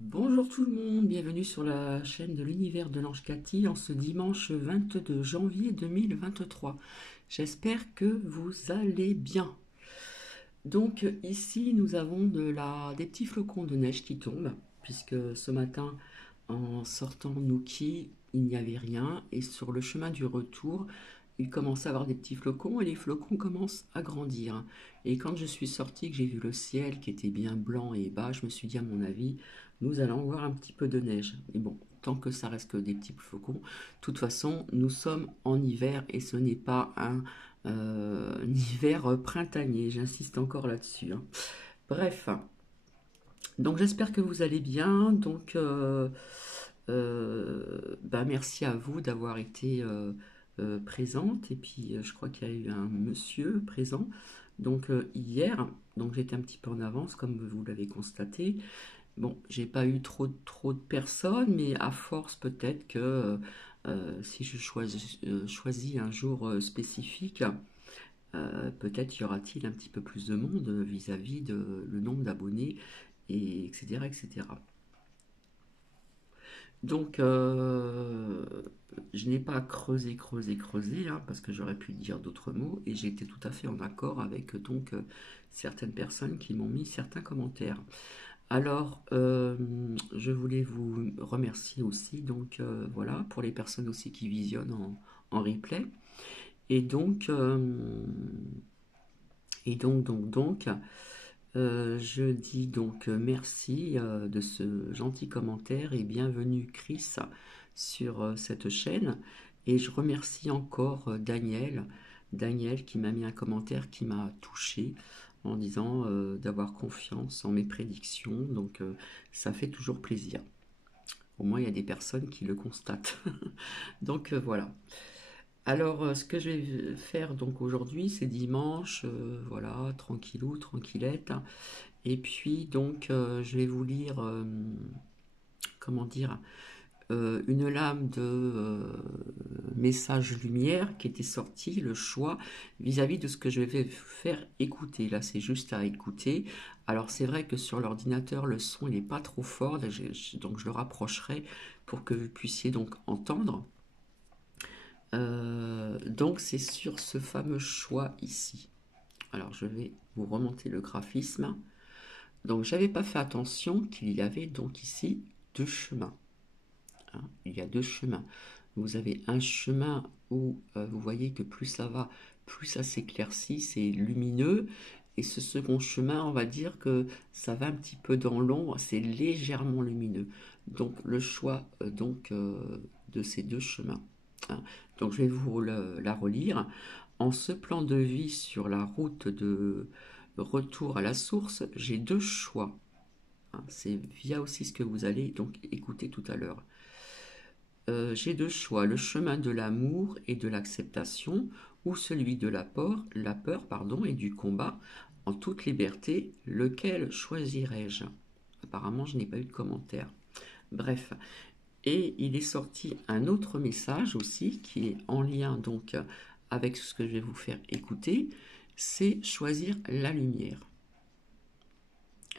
Bonjour tout le monde, bienvenue sur la chaîne de l'univers de l'Ange Cathy en ce dimanche 22 janvier 2023. J'espère que vous allez bien. Donc ici nous avons des petits flocons de neige qui tombent, puisque ce matin en sortant Nuki il n'y avait rien et sur le chemin du retour il commence à avoir des petits flocons et les flocons commencent à grandir. Et quand je suis sortie, que j'ai vu le ciel qui était bien blanc et bas, je me suis dit à mon avis, nous allons voir un petit peu de neige. Et bon, tant que ça reste que des petits flocons, de toute façon, nous sommes en hiver et ce n'est pas un hiver printanier. J'insiste encore là-dessus, hein. Bref, donc j'espère que vous allez bien. Bah, merci à vous d'avoir été présente. Et puis je crois qu'il y a eu un monsieur présent. Donc hier, donc j'étais un petit peu en avance, comme vous l'avez constaté. Bon, j'ai pas eu trop de personnes, mais à force peut-être que si je choisis un jour spécifique, peut-être y aura-t-il un petit peu plus de monde vis-à-vis de le nombre d'abonnés, et etc., etc. Donc, je n'ai pas creusé, hein, parce que j'aurais pu dire d'autres mots, et j'ai été tout à fait en accord avec certaines personnes qui m'ont mis certains commentaires. Alors, je voulais vous remercier aussi, voilà, pour les personnes aussi qui visionnent en replay. Et donc, je dis donc merci de ce gentil commentaire et bienvenue Chris sur cette chaîne. Et je remercie encore Daniel qui m'a mis un commentaire qui m'a touché en disant d'avoir confiance en mes prédictions. Donc ça fait toujours plaisir. Au moins il y a des personnes qui le constatent. Donc voilà. Alors, ce que je vais faire donc aujourd'hui, c'est dimanche, voilà, tranquillou, tranquillette. Et puis je vais vous lire, comment dire, une lame de message lumière qui était sortie, le choix vis-à-vis de ce que je vais faire écouter. Là, c'est juste à écouter. Alors, c'est vrai que sur l'ordinateur, le son il n'est pas trop fort, donc je le rapprocherai pour que vous puissiez donc entendre. Donc, c'est sur ce fameux choix ici. Alors, je vais vous remonter le graphisme. Donc j'avais pas fait attention qu'il y avait donc ici deux chemins, hein. Il y a deux chemins. Vous avez un chemin où vous voyez que plus ça va, plus ça s'éclaircit, c'est lumineux. Et ce second chemin, on va dire que ça va un petit peu dans l'ombre, c'est légèrement lumineux. Donc le choix de ces deux chemins, hein. Donc je vais la relire. En ce plan de vie sur la route de retour à la source, j'ai deux choix, hein. C'est via aussi ce que vous allez donc écouter tout à l'heure. J'ai deux choix, le chemin de l'amour et de l'acceptation ou celui de la peur pardon, et du combat en toute liberté. Lequel choisirais-je? Apparemment, je n'ai pas eu de commentaire. Bref, et il est sorti un autre message aussi qui est en lien donc avec ce que je vais vous faire écouter, c'est choisir la lumière,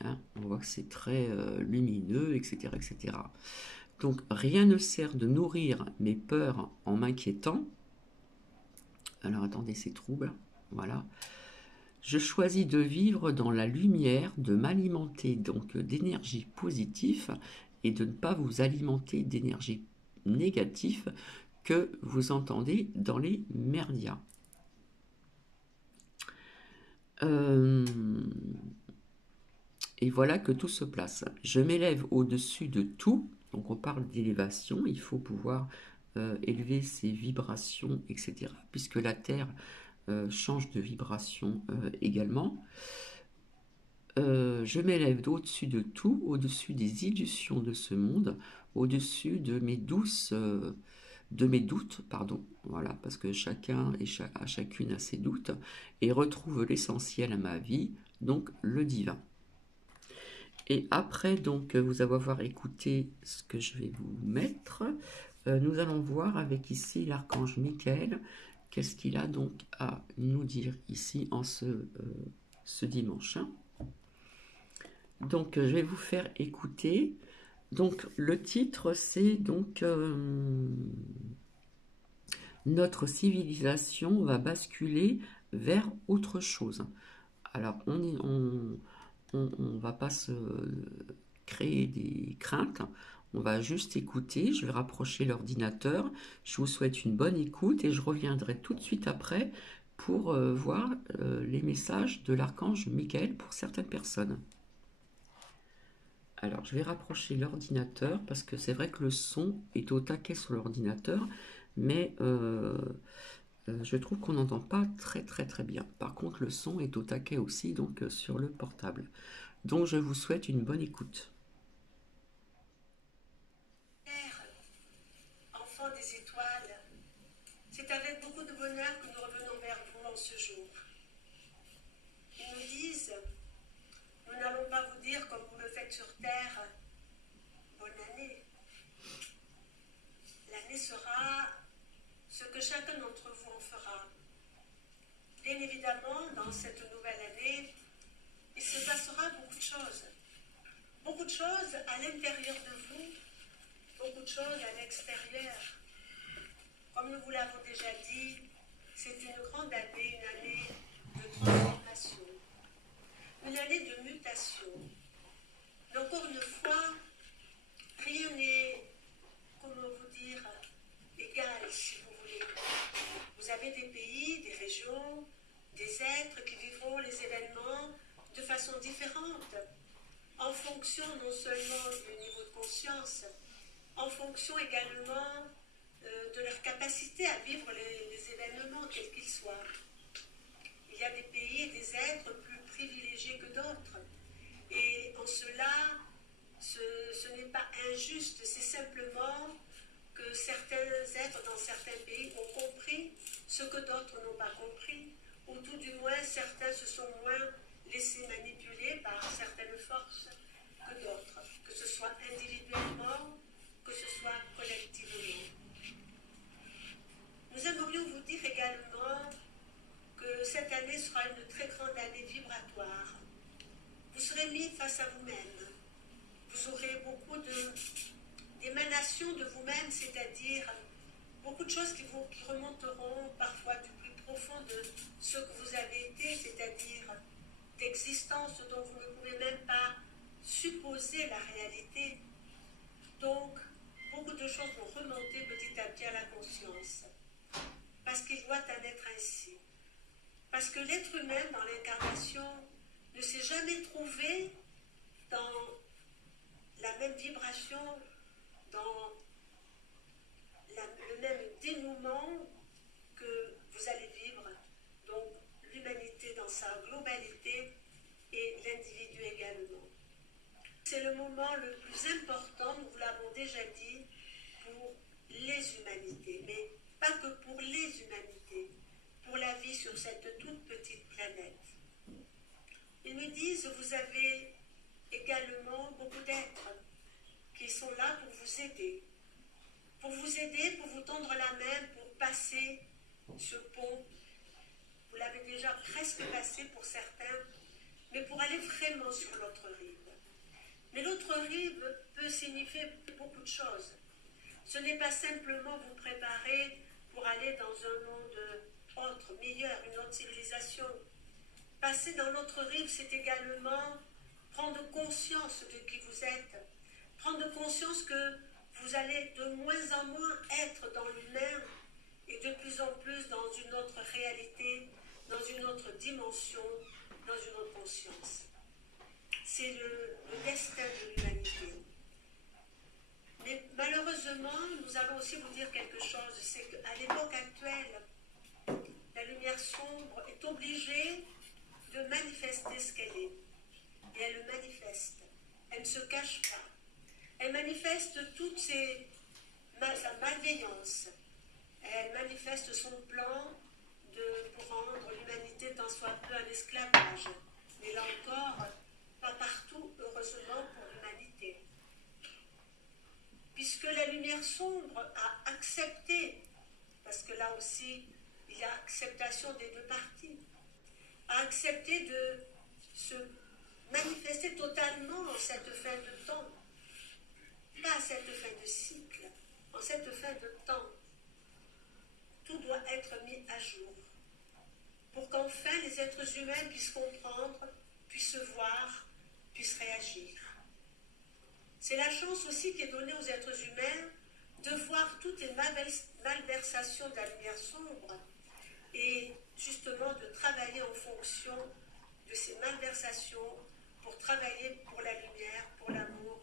hein. On voit que c'est très lumineux, etc., etc. Donc rien ne sert de nourrir mes peurs en m'inquiétant. Alors attendez, c'est trouble. Voilà. Je choisis de vivre dans la lumière, de m'alimenter donc d'énergie positive et de ne pas vous alimenter d'énergie négative que vous entendez dans les merdias. Euh, et voilà que tout se place. Je m'élève au-dessus de tout. Donc on parle d'élévation, il faut pouvoir élever ses vibrations, etc. Puisque la Terre change de vibration également. Je m'élève au-dessus de tout, au-dessus des illusions de ce monde, au-dessus de mes doutes, pardon, voilà, parce que chacun et chacune a ses doutes, et retrouve l'essentiel à ma vie, donc le divin. Et après donc vous avoir écouté ce que je vais vous mettre, nous allons voir avec ici l'archange Michael, qu'est-ce qu'il a donc à nous dire ici en ce dimanche. Donc je vais vous faire écouter Donc le titre c'est donc notre civilisation va basculer vers autre chose. Alors on va pas se créer des craintes, on va juste écouter. Je vais rapprocher l'ordinateur. Je vous souhaite une bonne écoute et je reviendrai tout de suite après pour voir les messages de l'archange Michael pour certaines personnes. Alors, je vais rapprocher l'ordinateur parce que c'est vrai que le son est au taquet sur l'ordinateur, mais je trouve qu'on n'entend pas très très très bien. Par contre, le son est au taquet aussi, donc sur le portable. Donc, je vous souhaite une bonne écoute. Enfants des étoiles, c'est avec beaucoup de bonheur que nous revenons vers vous en ce jour. Ils nous disent, nous n'allons pas vous dire comme vous le faites sur Terre, bonne année. L'année sera ce que chacun d'entre vous en fera. Bien évidemment, dans cette nouvelle année, il se passera beaucoup de choses. Beaucoup de choses à l'intérieur de vous, beaucoup de choses à l'extérieur. Comme nous vous l'avons déjà dit, c'est une grande année, une année de transformation, une année de mutation. Mais encore une fois, rien n'est, comment vous dire, égal, si vous voulez. Vous avez des pays, des régions, des êtres qui vivront les événements de façon différente, en fonction non seulement du niveau de conscience, en fonction également de leur capacité à vivre les événements, quels qu'ils soient. Il y a des pays et des êtres plus privilégiés que d'autres. Et en cela, ce n'est pas injuste, c'est simplement que certains êtres dans certains pays ont compris ce que d'autres n'ont pas compris, ou tout du moins certains se sont moins laissés manipuler par certaines forces que d'autres, que ce soit individuellement, que ce soit collectivement. Nous aimerions vous dire également que cette année sera une très grande année vibratoire. Vous serez mis face à vous-même. Vous aurez beaucoup d'émanations de vous-même, c'est-à-dire beaucoup de choses qui remonteront parfois du plus profond de ce que vous avez été, c'est-à-dire d'existence dont vous ne pouvez même pas supposer la réalité. Donc, beaucoup de choses vont remonter petit à petit à la conscience. Parce qu'il doit en être ainsi. Parce que l'être humain, dans l'incarnation, ne s'est jamais trouvé dans la même vibration, dans le même dénouement que vous allez vivre. Donc, l'humanité dans sa globalité et l'individu également. C'est le moment le plus important, nous vous l'avons déjà dit, pour les humanités, mais pas que pour les humanités, pour la vie sur cette toute petite planète. Ils nous disent, vous avez également beaucoup d'êtres qui sont là pour vous aider, pour vous tendre la main, pour passer ce pont. Vous l'avez déjà presque passé pour certains, mais pour aller vraiment sur l'autre rive. Mais l'autre rive peut signifier beaucoup de choses. Ce n'est pas simplement vous préparer pour aller dans un monde autre, meilleur, une autre civilisation. Passer dans l'autre rive, c'est également prendre conscience de qui vous êtes, prendre conscience que vous allez de moins en moins être dans l'humain et de plus en plus dans une autre réalité, dans une autre dimension, dans une autre conscience. C'est le destin de l'humanité. Mais malheureusement, nous allons aussi vous dire quelque chose, c'est qu'à l'époque actuelle, la lumière sombre est obligée de manifester ce qu'elle est. Et elle le manifeste. Elle ne se cache pas. Elle manifeste toute sa malveillance. Elle manifeste son plan pour rendre l'humanité tant soit peu un esclavage. Mais là encore, pas partout, heureusement, pour l'humanité. Puisque la lumière sombre a accepté, parce que là aussi, il y a acceptation des deux parties, a accepté de se manifester totalement en cette fin de temps. cycle, en cette fin de temps, tout doit être mis à jour pour qu'enfin les êtres humains puissent comprendre, puissent voir, puissent réagir. C'est la chance aussi qui est donnée aux êtres humains de voir toutes les malversations de la lumière sombre et justement de travailler en fonction de ces malversations pour travailler pour la lumière, pour l'amour,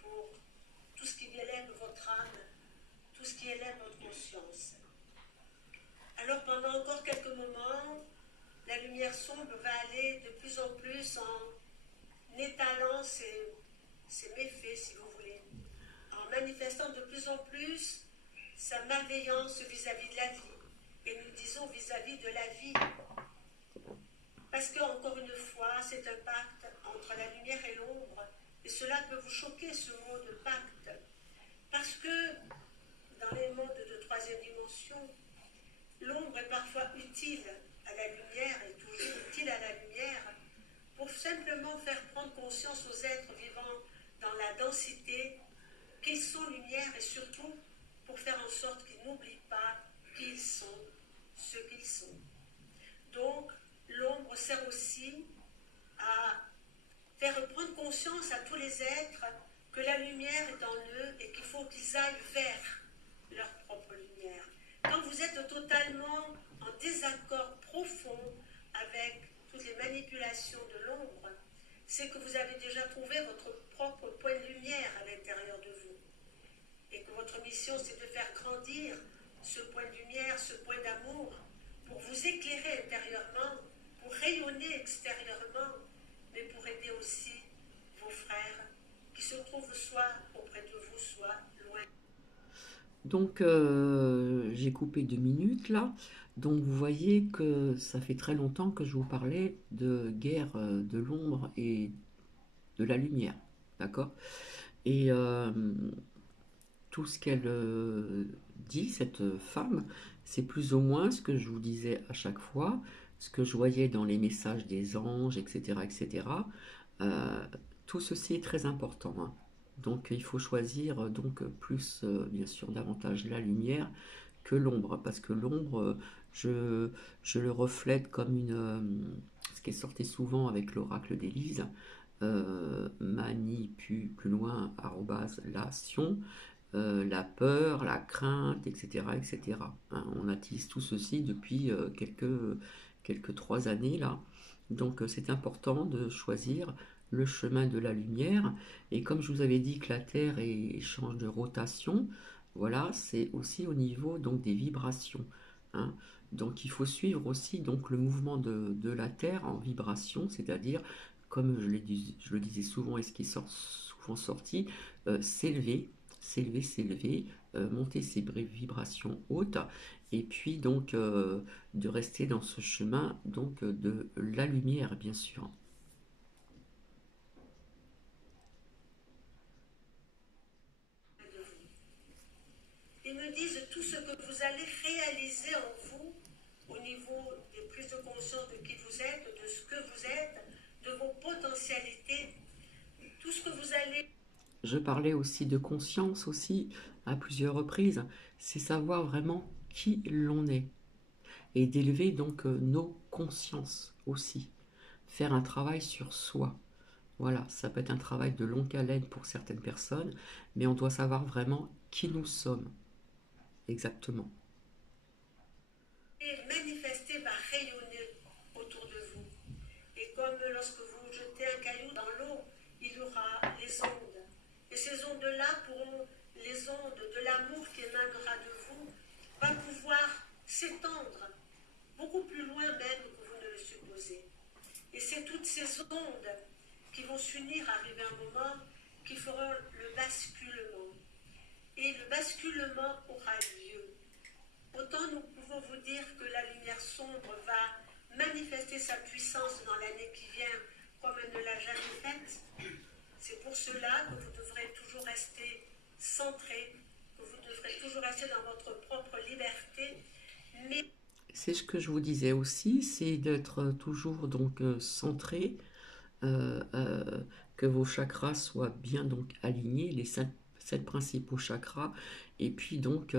pour tout ce qui élève votre âme, tout ce qui élève votre conscience. Alors pendant encore quelques moments, la lumière sombre va aller de plus en plus en étalant ses méfaits, si vous voulez, en manifestant de plus en plus sa malveillance vis-à-vis de la vie. Et nous disons vis-à-vis de la vie. Parce que, encore une fois, c'est un pacte entre la lumière et l'ombre. Et cela peut vous choquer, ce mot de pacte. Parce que, dans les mondes de troisième dimension, l'ombre est parfois utile à la lumière, et toujours utile à la lumière, pour simplement faire prendre conscience aux êtres vivant dans la densité qu'ils sont lumière, et surtout pour faire en sorte qu'ils n'oublient pas qu'ils sont ce qu'ils sont. Donc, l'ombre sert aussi à faire prendre conscience à tous les êtres que la lumière est en eux et qu'il faut qu'ils aillent vers leur propre lumière. Quand vous êtes totalement en désaccord profond avec toutes les manipulations de l'ombre, c'est que vous avez déjà trouvé votre propre point de lumière à l'intérieur de vous. Et que votre mission, c'est de faire grandir ce point de lumière, ce point d'amour, pour vous éclairer intérieurement, pour rayonner extérieurement, mais pour aider aussi vos frères qui se trouvent soit auprès de vous, soit loin. Donc, j'ai coupé 2 minutes là. Donc, vous voyez que ça fait très longtemps que je vous parlais de guerre de l'ombre et de la lumière. D'accord? Et tout ce qu'elle dit, cette femme, c'est plus ou moins ce que je vous disais à chaque fois, ce que je voyais dans les messages des anges, etc. etc. Euh, tout ceci est très important, hein. Donc il faut choisir donc plus, bien sûr, davantage la lumière que l'ombre, parce que l'ombre, je le reflète comme ce qui est sorti souvent avec l'oracle d'Élise, plus loin, arrobase, lation, la peur, la crainte, etc. etc. Hein, on attise tout ceci depuis quelques 3 années là. Donc c'est important de choisir le chemin de la lumière. Et comme je vous avais dit que la Terre change de rotation, voilà, c'est aussi au niveau donc des vibrations, hein. Donc il faut suivre aussi donc le mouvement de la Terre en vibration, c'est-à-dire, comme je le disais souvent et ce qui est souvent sorti, s'élever, s'élever, s'élever, monter ses vibrations hautes, et puis donc de rester dans ce chemin donc de la lumière, bien sûr. Ils me disent tout ce que vous allez réaliser en vous, au niveau des prises de conscience de qui vous êtes, de ce que vous êtes, de vos potentialités, tout ce que vous allez... Je parlais aussi de conscience aussi à plusieurs reprises. C'est savoir vraiment qui l'on est et d'élever donc nos consciences aussi. Faire un travail sur soi. Voilà, ça peut être un travail de longue haleine pour certaines personnes, mais on doit savoir vraiment qui nous sommes. Exactement. manifester va rayonner autour de vous. Et comme lorsque vous jetez un caillou dans l'eau, il y aura les ondes. Et ces ondes-là pourront, les ondes de l'amour qui émanera de vous, va pouvoir s'étendre beaucoup plus loin même que vous ne le supposez. Et c'est toutes ces ondes qui vont s'unir, arriver un moment, qui feront le basculement. Et le basculement aura lieu. Autant nous pouvons vous dire que la lumière sombre va manifester sa puissance dans l'année qui vient comme elle ne l'a jamais faite. C'est pour cela que vous devrez toujours rester centré, que vous devrez toujours rester dans votre propre liberté. Mais c'est ce que je vous disais aussi, c'est d'être toujours donc centré, que vos chakras soient bien donc alignés, les 5 7 principaux chakras, et puis donc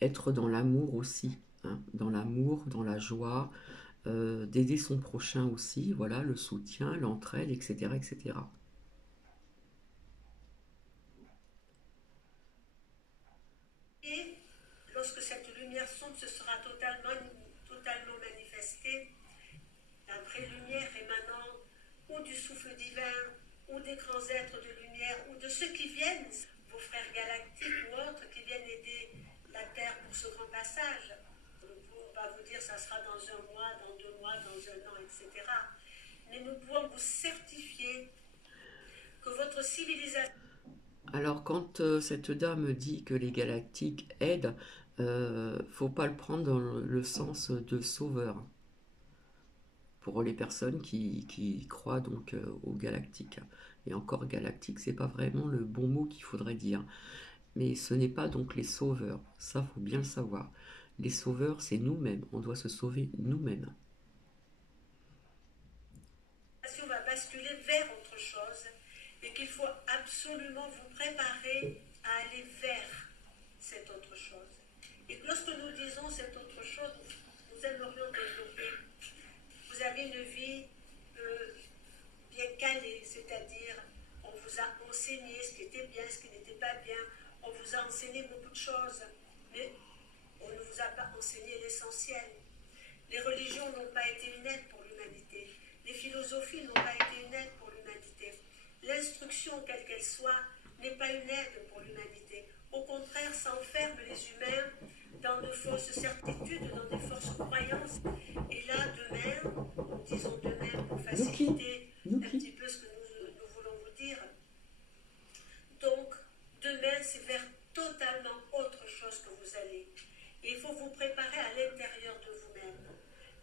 être dans l'amour aussi, hein, dans l'amour, dans la joie, d'aider son prochain aussi, voilà, le soutien, l'entraide, etc., etc. Et lorsque cette lumière sombre se sera totalement manifestée, la vraie lumière émanant ou du souffle divin, ou des grands êtres de lumière, ou de ceux qui viennent, vos frères galactiques ou autres, qui viennent aider la Terre pour ce grand passage. On ne peut pas vous dire ça sera dans un mois, dans 2 mois, dans un an, etc. Mais nous pouvons vous certifier que votre civilisation... Alors quand cette dame dit que les galactiques aident, faut pas le prendre dans le sens de sauveur, pour les personnes qui croient donc aux galactiques. Et encore galactique, c'est pas vraiment le bon mot qu'il faudrait dire. Mais ce n'est pas donc les sauveurs, ça faut bien le savoir. Les sauveurs, c'est nous-mêmes, on doit se sauver nous-mêmes. va basculer vers autre chose et qu'il faut absolument vous préparer à aller vers cette autre chose. Et lorsque nous disons cette autre chose, nous aimerions développer. Vous avez une vie bien calée, c'est-à-dire on vous a enseigné ce qui était bien, ce qui n'était pas bien, on vous a enseigné beaucoup de choses, mais on ne vous a pas enseigné l'essentiel. Les religions n'ont pas été une aide pour l'humanité. Les philosophies n'ont pas été une aide pour l'humanité. L'instruction, quelle qu'elle soit, n'est pas une aide pour l'humanité. Au contraire, ça enferme les humains dans de fausses certitudes, dans des fausses croyances. Et là, demain, disons demain pour faciliter un petit peu ce que nous voulons vous dire. Donc, demain, c'est vers totalement autre chose que vous allez. Et il faut vous préparer à l'intérieur de vous-même.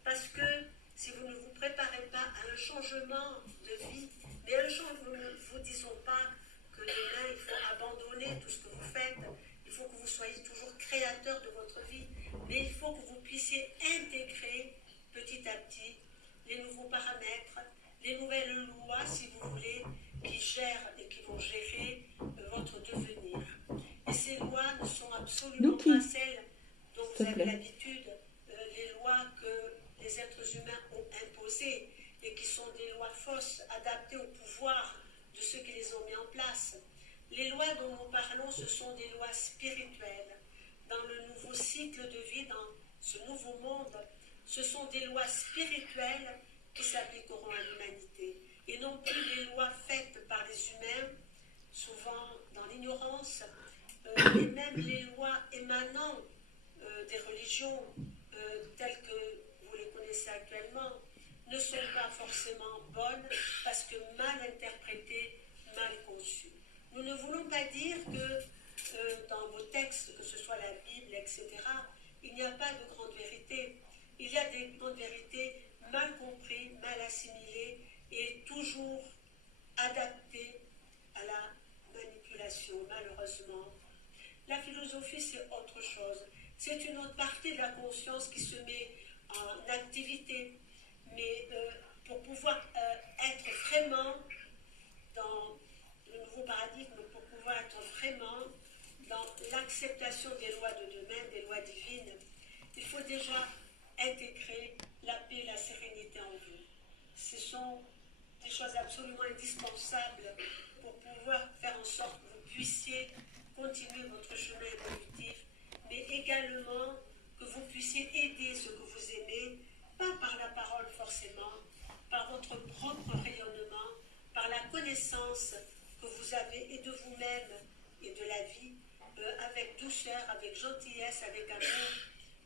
Parce que si vous ne vous préparez pas à un changement de vie, mais un changement, nous ne vous disons pas que demain il faut abandonner tout ce que vous faites, il faut que vous soyez toujours créateur de votre vie, mais il faut que vous puissiez intégrer petit à petit les nouveaux paramètres, les nouvelles lois, si vous voulez, qui gèrent et qui vont gérer votre devenir. Et ces lois ne sont absolument pas celles dont vous avez l'habitude, les lois que les êtres humains ont imposées et qui sont des lois fausses, adaptées au pouvoir de ceux qui les ont mis en place. Les lois dont nous parlons, ce sont des lois spirituelles. Dans le nouveau cycle de vie, dans ce nouveau monde, ce sont des lois spirituelles qui s'appliqueront à l'humanité. Et non plus des lois faites par les humains, souvent dans l'ignorance, et même les lois émanant des religions telles que vous les connaissez actuellement ne sont pas forcément bonnes parce que mal interprétées, mal conçues. Nous ne voulons pas dire que dans vos textes, que ce soit la Bible, etc., il n'y a pas de grande vérité. Il y a des grandes vérités mal comprises, mal assimilées et toujours adaptées à la manipulation, malheureusement. La philosophie, c'est autre chose. C'est une autre partie de la conscience qui se met en activité. Mais pour pouvoir être vraiment dans le nouveau paradigme, pour pouvoir être vraiment dans l'acceptation des lois de demain, des lois divines, il faut déjà intégrer la paix et la sérénité en vous. Ce sont des choses absolument indispensables pour pouvoir faire en sorte que vous puissiez continuer votre chemin évolutif, mais également que vous puissiez aider ceux que vous aimez, pas par la parole forcément, par votre propre rayonnement, par la connaissance que vous avez et de vous-même et de la vie, avec douceur, avec gentillesse, avec amour,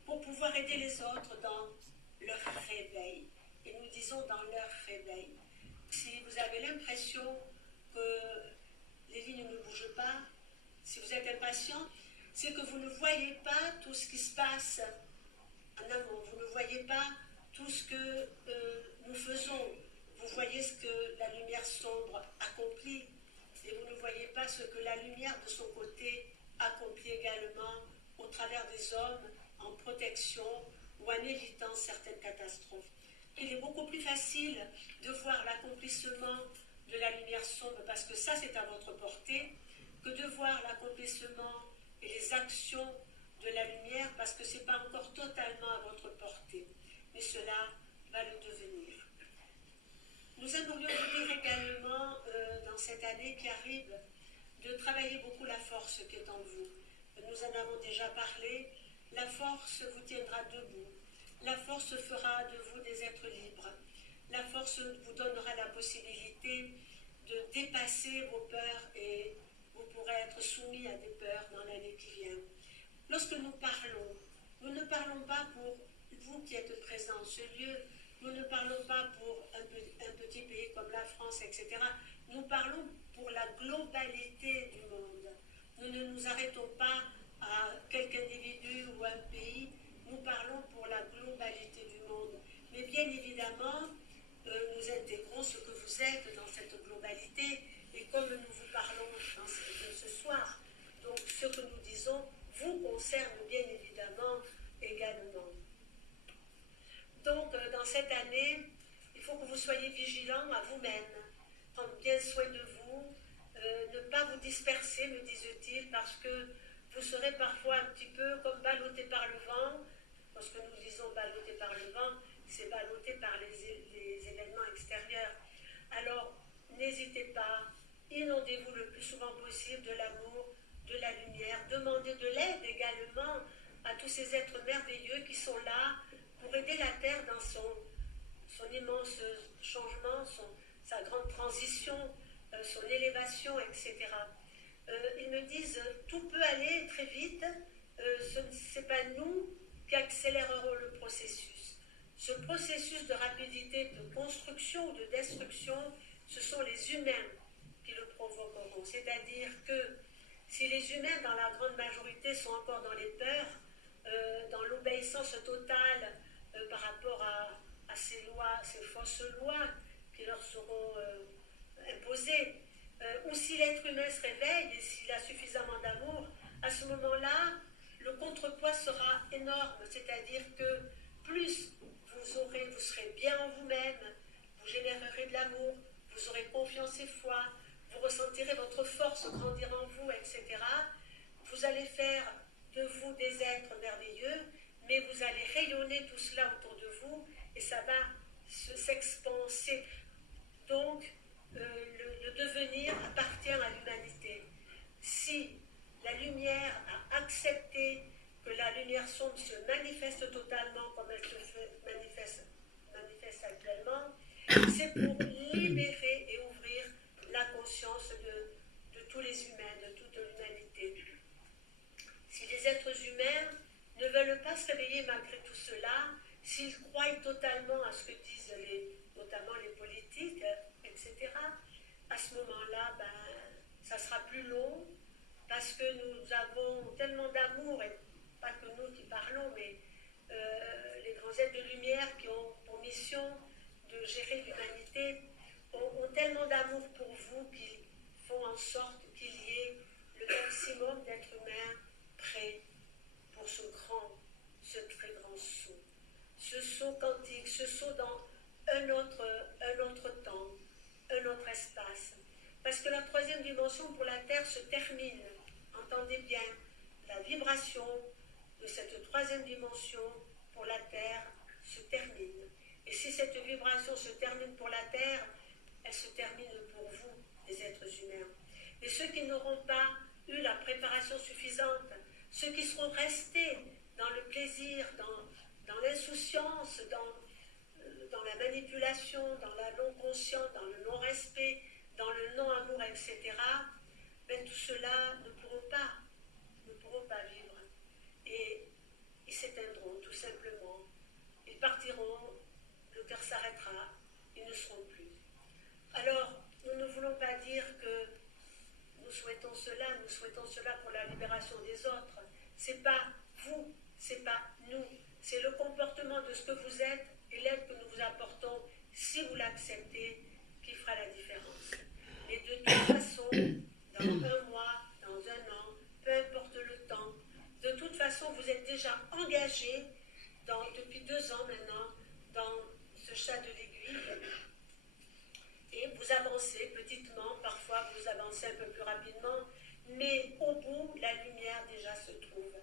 pour pouvoir aider les autres dans leur réveil. Et nous disons dans leur réveil. Si vous avez l'impression que les lignes ne bougent pas, si vous êtes impatient, c'est que vous ne voyez pas tout ce qui se passe en amont. Vous ne voyez pas tout ce que nous faisons. Vous voyez ce que la lumière sombre accomplit. Et vous ne voyez pas ce que la lumière de son côté accomplit également au travers des hommes en protection ou en évitant certaines catastrophes. Il est beaucoup plus facile de voir l'accomplissement de la lumière sombre parce que ça c'est à votre portée que de voir voir l'accomplissement et les actions de la lumière parce que ce n'est pas encore totalement à votre portée, mais cela va le devenir. Nous aimerions vous dire également, dans cette année qui arrive, de travailler beaucoup la force qui est en vous. Nous en avons déjà parlé. La force vous tiendra debout. La force fera de vous des êtres libres. La force vous donnera la possibilité de dépasser vos peurs et vous pourrez être soumis à des peurs dans l'année qui vient. Lorsque nous parlons, nous ne parlons pas pour vous qui êtes présents en ce lieu, nous ne parlons pas pour un petit pays comme la France, etc. Nous parlons pour la globalité du monde. Nous ne nous arrêtons pas à quelque individu ou un pays, nous parlons pour la globalité du monde. Mais bien évidemment, nous intégrons ce que vous êtes dans cette globalité, et comme nous vous parlons ce soir, donc ce que nous disons vous concerne bien évidemment également. Donc, dans cette année, il faut que vous soyez vigilants à vous-même, prendre bien soin de vous, ne pas vous disperser, me disent-ils, parce que vous serez parfois un petit peu comme ballotté par le vent. Lorsque nous disons ballotté par le vent, c'est ballotté par les événements extérieurs. Alors, n'hésitez pas, inondez-vous le plus souvent possible de l'amour, de la lumière, demandez de l'aide également à tous ces êtres merveilleux qui sont là pour aider la Terre dans son immense changement, sa grande transition, son élévation, etc. Ils me disent, tout peut aller très vite, ce n'est pas nous qui accélérerons le processus. Ce processus de rapidité, de construction ou de destruction, ce sont les humains qui le provoqueront. C'est-à-dire que si les humains, dans la grande majorité, sont encore dans les peurs, dans l'obéissance totale par rapport à ces lois, ces fausses lois qui leur seront imposées, ou si l'être humain se réveille et s'il a suffisamment d'amour, à ce moment-là, le contrepoids sera énorme, c'est-à-dire que plus vous serez bien en vous-même, vous générerez de l'amour, vous aurez confiance et foi, vous ressentirez votre force grandir en vous, etc. Vous allez faire de vous des êtres merveilleux, mais vous allez rayonner tout cela autour de vous et ça va s'expanser. Donc, le devenir appartient à l'humanité. Si la lumière a accepté que la lumière sombre se manifeste totalement comme elle se manifeste actuellement, c'est pour libérer et ouvrir la conscience de tous les humains, de toute l'humanité. Si les êtres humains ne veulent pas se réveiller malgré tout cela, s'ils croient totalement à ce que disent notamment les politiques, etc., à ce moment-là, ça sera plus long, parce que nous avons tellement d'amour, et pas que nous qui parlons, mais les grands êtres de lumière qui ont pour mission de gérer l'humanité, ont tellement d'amour pour vous qu'ils font en sorte qu'il y ait le maximum d'êtres humains prêts pour ce très grand saut. Ce saut quantique, ce saut dans un autre temps, un autre espace. Parce que la troisième dimension pour la Terre se termine. Entendez bien, la vibration de cette troisième dimension pour la Terre se termine. Et si cette vibration se termine pour la Terre, elle se termine pour vous, les êtres humains. Et ceux qui n'auront pas eu la préparation suffisante, ceux qui seront restés dans le plaisir, dans l'insouciance, dans la manipulation, dans la non-conscience, dans le non-respect, dans le non-amour, etc., tout cela ne pourront pas vivre. Et ils s'éteindront, tout simplement. Ils partiront, le cœur s'arrêtera, ils ne seront plus. Alors, nous ne voulons pas dire que nous souhaitons cela pour la libération des autres. C'est pas vous, c'est pas nous. C'est le comportement de ce que vous êtes et l'aide que nous vous apportons, si vous l'acceptez, qui fera la différence. Et de toute façon, dans un mois, dans un an, peu importe le temps, de toute façon, vous êtes déjà engagés depuis 2 ans maintenant dans ce chat de l'aiguille. Et vous avancez petitement, parfois vous avancez un peu plus rapidement, mais la lumière déjà se trouve.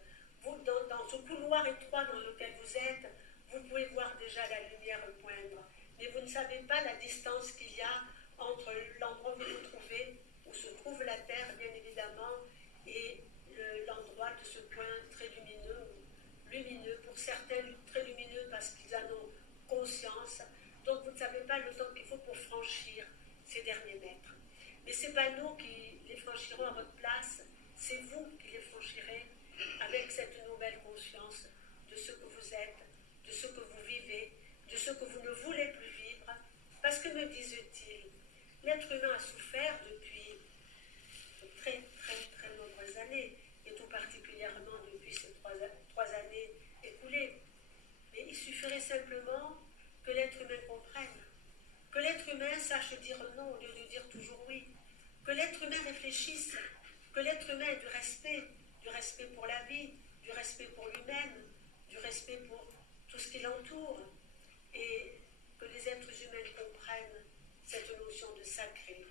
Vous, dans ce couloir étroit dans lequel vous êtes, vous pouvez voir déjà la lumière poindre. Mais vous ne savez pas la distance qu'il y a entre l'endroit où vous vous trouvez, où se trouve la Terre, bien évidemment, et l'endroit de ce point très lumineux, pour certains très lumineux parce qu'ils en ont conscience. Donc vous ne savez pas le temps qu'il faut pour franchir ces derniers mètres. Mais ce n'est pas nous qui les franchirons à votre place, c'est vous qui les franchirez avec cette nouvelle conscience de ce que vous êtes, de ce que vous vivez, de ce que vous ne voulez plus vivre. Parce que me disent-ils, l'être humain a souffert depuis de très nombreuses années, et tout particulièrement depuis ces trois années écoulées. Mais il suffirait simplement que l'être humain comprenne, que l'être humain sache dire non au lieu de dire toujours oui, que l'être humain réfléchisse, que l'être humain ait du respect pour la vie, du respect pour lui-même, du respect pour tout ce qui l'entoure, et que les êtres humains comprennent cette notion de sacré,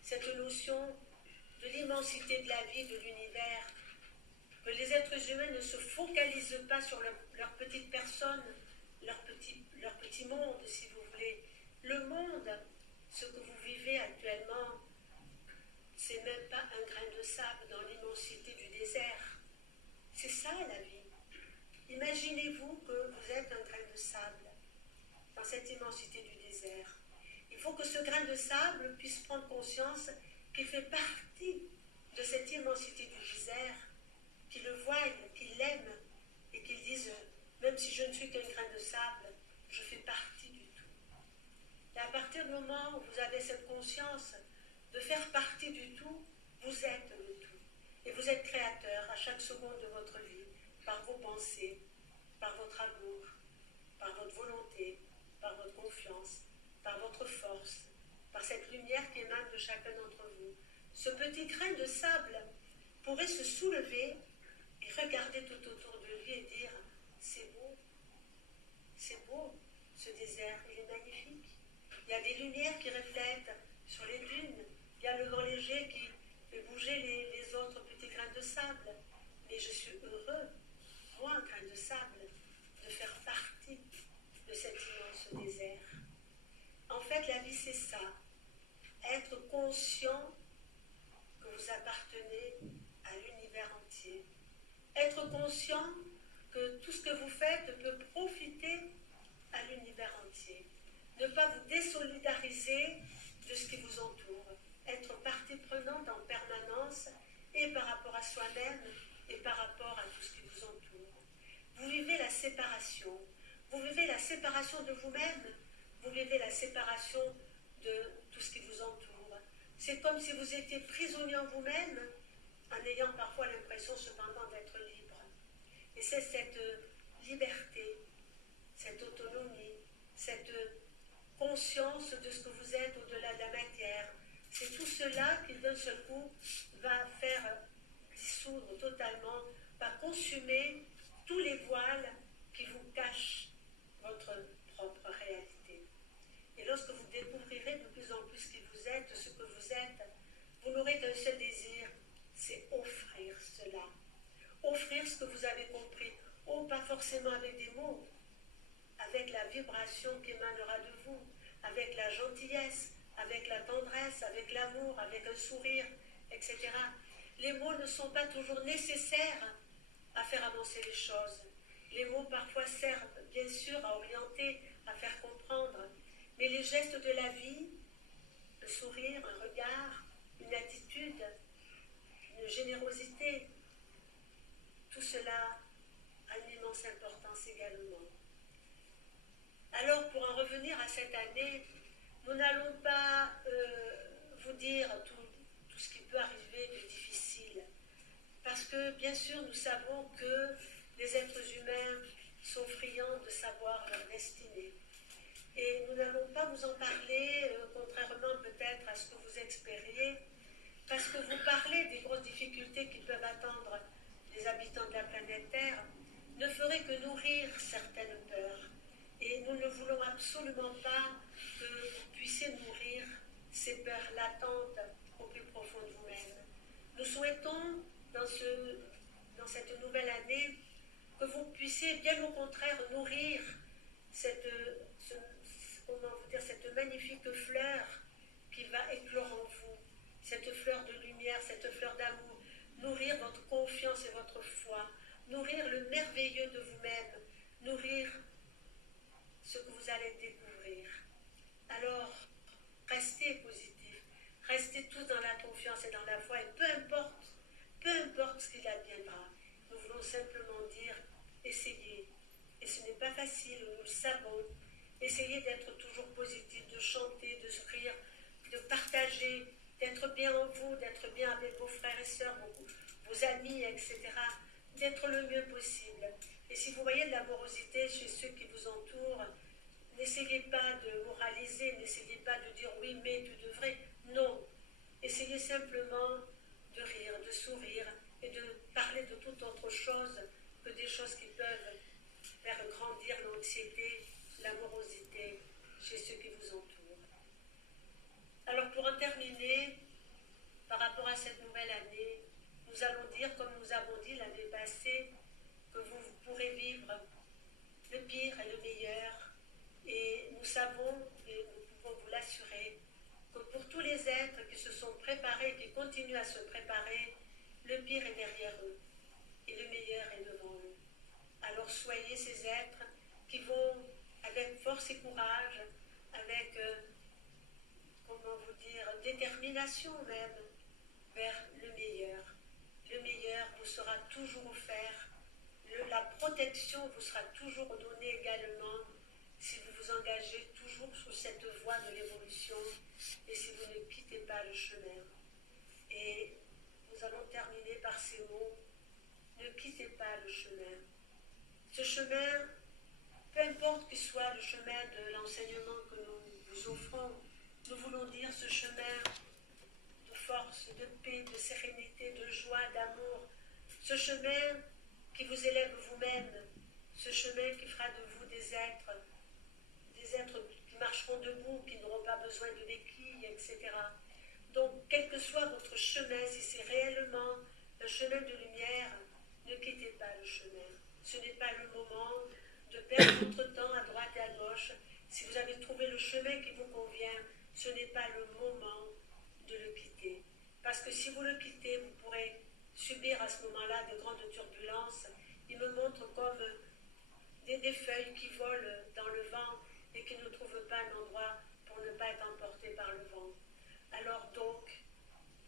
cette notion de l'immensité de la vie, de l'univers, que les êtres humains ne se focalisent pas sur leur petite personne, leur petit monde, si vous voulez. Le monde, ce que vous vivez actuellement, c'est même pas un grain de sable dans l'immensité du désert. C'est ça la vie. Imaginez-vous que vous êtes un grain de sable dans cette immensité du désert. Il faut que ce grain de sable puisse prendre conscience qu'il fait partie de cette immensité du désert, qu'il le voie, qu'il l'aime, et qu'il dise, même si je ne suis qu'un grain de sable, je fais partie du tout. Et à partir du moment où vous avez cette conscience de faire partie du tout, vous êtes le tout. Et vous êtes créateur à chaque seconde de votre vie, par vos pensées, par votre amour, par votre volonté, par votre confiance, par votre force, par cette lumière qui émane de chacun d'entre vous. Ce petit grain de sable pourrait se soulever et regarder tout autour de lui et dire « c'est beau, ce désert, il est magnifique. Il y a des lumières qui reflètent sur les dunes, il y a le vent léger qui fait bouger les autres petits grains de sable. Mais je suis heureux, moi, grain de sable, de faire partie de cet immense désert. » En fait, la vie, c'est ça. Être conscient que vous appartenez à l'univers entier. Être conscient que tout ce que vous faites peut profiter à l'univers entier. Ne pas vous désolidariser de ce qui vous entoure. Être partie prenante en permanence, et par rapport à soi-même, et par rapport à tout ce qui vous entoure. Vous vivez la séparation. Vous vivez la séparation de vous-même. Vous vivez la séparation de tout ce qui vous entoure. C'est comme si vous étiez prisonnier en vous-même, en ayant parfois l'impression cependant d'être libre. Et c'est cette liberté, cette autonomie, cette conscience de ce que vous êtes au-delà de la matière. C'est tout cela qui d'un seul coup va faire dissoudre totalement, va consumer tous les voiles qui vous cachent votre propre réalité. Et lorsque vous découvrirez de plus en plus ce que vous êtes, vous n'aurez qu'un seul désir, c'est offrir cela. Offrir ce que vous avez compris. Oh, pas forcément avec des mots, avec la vibration qui émanera de vous, avec la gentillesse, avec la tendresse, avec l'amour, avec un sourire, etc. Les mots ne sont pas toujours nécessaires à faire avancer les choses. Les mots parfois servent, bien sûr, à orienter, à faire comprendre. Mais les gestes de la vie, le sourire, un regard, une attitude, une générosité, tout cela a une immense importance également. Alors, pour en revenir à cette année, nous n'allons pas vous dire tout ce qui peut arriver de difficile, parce que, bien sûr, nous savons que les êtres humains sont friands de savoir leur destinée. Et nous n'allons pas vous en parler, contrairement peut-être à ce que vous expériez, parce que vous parlez des grosses difficultés qui peuvent attendre les habitants de la planète Terre, ne ferait que nourrir certaines peurs. Et nous ne voulons absolument pas que vous puissiez nourrir ces peurs latentes au plus profond de vous-même. Nous souhaitons dans cette nouvelle année, que vous puissiez bien au contraire nourrir cette, comment vous dire, cette magnifique fleur qui va éclore en vous, cette fleur de lumière, cette fleur d'amour, nourrir votre confiance et votre foi, nourrir le merveilleux de vous-même, nourrir ce que vous allez découvrir. Alors, restez positif, restez tous dans la confiance et dans la foi, et peu importe ce qu'il adviendra, nous voulons simplement dire, essayez. Et ce n'est pas facile, nous le savons. Essayez d'être toujours positif, de chanter, de rire, de partager, d'être bien en vous, d'être bien avec vos frères et sœurs, vos amis, etc. D'être le mieux possible. Et si vous voyez de l'amorosité chez ceux qui vous entourent, n'essayez pas de moraliser, n'essayez pas de dire oui, mais tu devrais. Non. Essayez simplement de rire, de sourire et de parler de toute autre chose que des choses qui peuvent faire grandir l'anxiété, l'amorosité chez ceux qui vous entourent. Alors pour en terminer, par rapport à cette nouvelle année, nous allons dire, comme nous avons dit l'année passée, que vous pourrez vivre le pire et le meilleur. Et nous savons, et nous pouvons vous l'assurer, que pour tous les êtres qui se sont préparés, qui continuent à se préparer, le pire est derrière eux et le meilleur est devant eux. Alors soyez ces êtres qui vont avec force et courage, avec, comment vous dire, détermination même, vers le meilleur. Le meilleur vous sera toujours offert, la protection vous sera toujours donnée également si vous vous engagez toujours sur cette voie de l'évolution et si vous ne quittez pas le chemin. Et nous allons terminer par ces mots. Ne quittez pas le chemin. Ce chemin, peu importe qu'il soit le chemin de l'enseignement que nous vous offrons, nous voulons dire ce chemin de force, de paix, de sérénité, de joie, d'amour, ce chemin qui vous élève vous-même, ce chemin qui fera de vous des êtres qui marcheront debout, qui n'auront pas besoin de béquilles, etc. Donc, quel que soit votre chemin, si c'est réellement un chemin de lumière, ne quittez pas le chemin. Ce n'est pas le moment de perdre votre temps à droite et à gauche. Si vous avez trouvé le chemin qui vous convient, ce n'est pas le moment de le quitter. Parce que si vous le quittez, vous pourrez subir à ce moment-là de grandes turbulences. Il me montre comme des feuilles qui volent dans le vent et qui ne trouvent pas un endroit pour ne pas être emportées par le vent. Alors donc,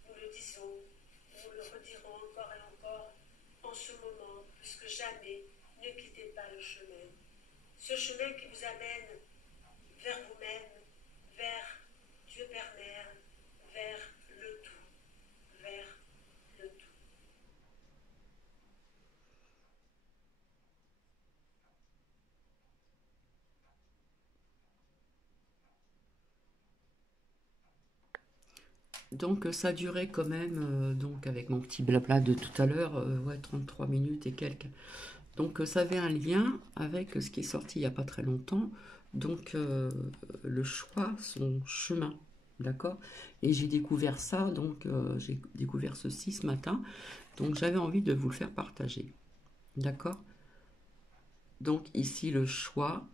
nous le disons, nous le redirons encore et encore, en ce moment, plus que jamais, ne quittez pas le chemin. Ce chemin qui vous amène vers vous-même, vers Dieu Père Mère, vers le tout, vers le tout. Donc ça durait quand même, donc avec mon petit blabla de tout à l'heure, ouais, 33 minutes et quelques. Donc ça avait un lien avec ce qui est sorti il n'y a pas très longtemps, donc le choix, son chemin, d'accord. Et j'ai découvert ça, donc j'ai découvert ceci ce matin, donc j'avais envie de vous le faire partager, d'accord. Donc ici le choix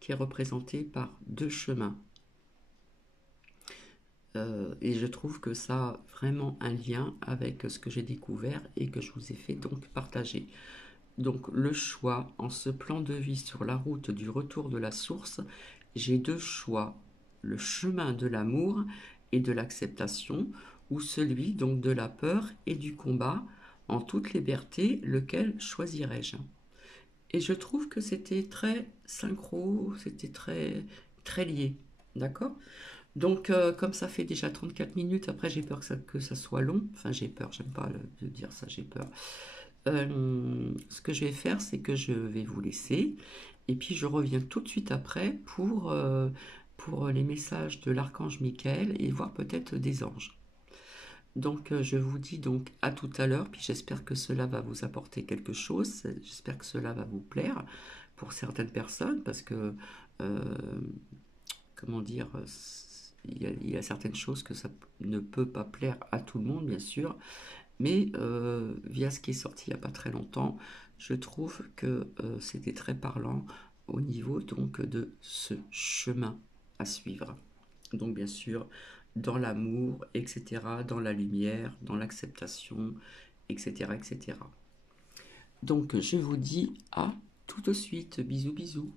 qui est représenté par deux chemins. Et je trouve que ça a vraiment un lien avec ce que j'ai découvert et que je vous ai fait donc partager. Donc le choix, en ce plan de vie sur la route du retour de la source, j'ai deux choix, le chemin de l'amour et de l'acceptation, ou celui donc de la peur et du combat, en toute liberté, lequel choisirais-je? Et je trouve que c'était très synchro, c'était très lié, d'accord? Donc, comme ça fait déjà 34 minutes, après j'ai peur que ça soit long. Enfin, j'ai peur, j'aime pas de dire ça, j'ai peur. Ce que je vais faire, c'est que je vais vous laisser. Et puis, je reviens tout de suite après pour les messages de l'archange Michael et voir peut-être des anges. Donc, je vous dis donc à tout à l'heure. Puis, j'espère que cela va vous apporter quelque chose. J'espère que cela va vous plaire pour certaines personnes parce que, comment dire, il y a certaines choses que ça ne peut pas plaire à tout le monde, bien sûr. Mais via ce qui est sorti il n'y a pas très longtemps, je trouve que c'était très parlant au niveau donc de ce chemin à suivre. Donc bien sûr, dans l'amour, etc., dans la lumière, dans l'acceptation, etc., etc. Donc je vous dis à tout de suite. Bisous, bisous.